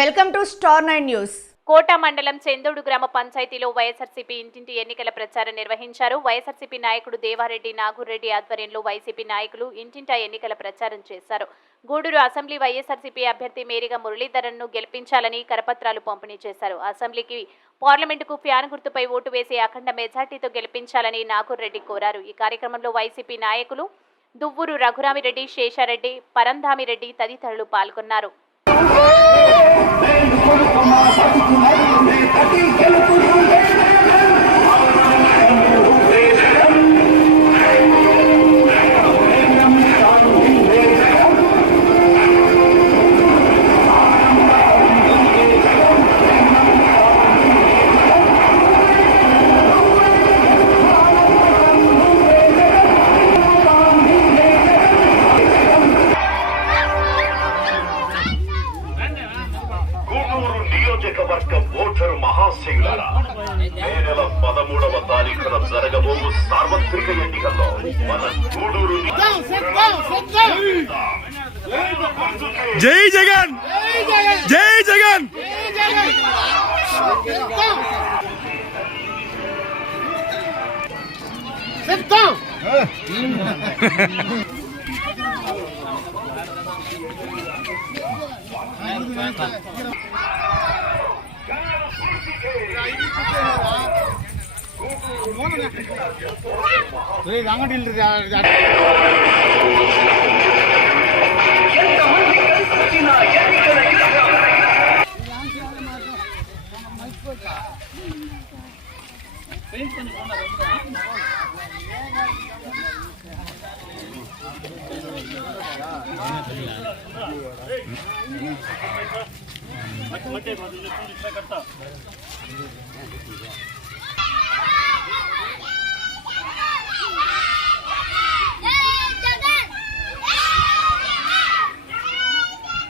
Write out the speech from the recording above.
Welcome to star 9 news. Kota మండలం చెందోడు గ్రామ పంచాయతీలో వైఎస్ఆర్సీపీ ఇంటింటి ఎన్నికల ప్రచారం నిర్వహించారు. వైఎస్ఆర్సీపీ నాయకుడు దేవారెడ్డి నాగూరెడ్డి ఆధ్వర్యంలో వైసీపీ నాయకులు ఇంటింటా ఎన్నికల ప్రచారం చేశారు. గూడూరు అసెంబ్లీ వైఎస్ఆర్సీపీ అభ్యర్థి మేరిగా మురళీధరన్ను గెలిపించాలని కరపత్రాలు పంపిణీ చేశారు. అసెంబ్లీకి పార్లమెంటుకు ఫ్యాన్ గుర్తుపై ఓటు వేసి అఖండ మెజార్టీతో గెలిపించాలని నాగూరెడ్డి కోరారు. ఈ కార్యక్రమంలో వైసీపీ నాయకులు దువ్వూరు రఘురామిరెడ్డి, శేషారెడ్డి, పరంధామిరెడ్డి తదితరులు పాల్గొన్నారు. ఓటరు మహాశైలారా, మే నెల 13వ తారీఖున జరగబోవు సార్వత్రిక ఎన్నికల్లో మన గూడూరు జై జగన్, జై జగన్. मटे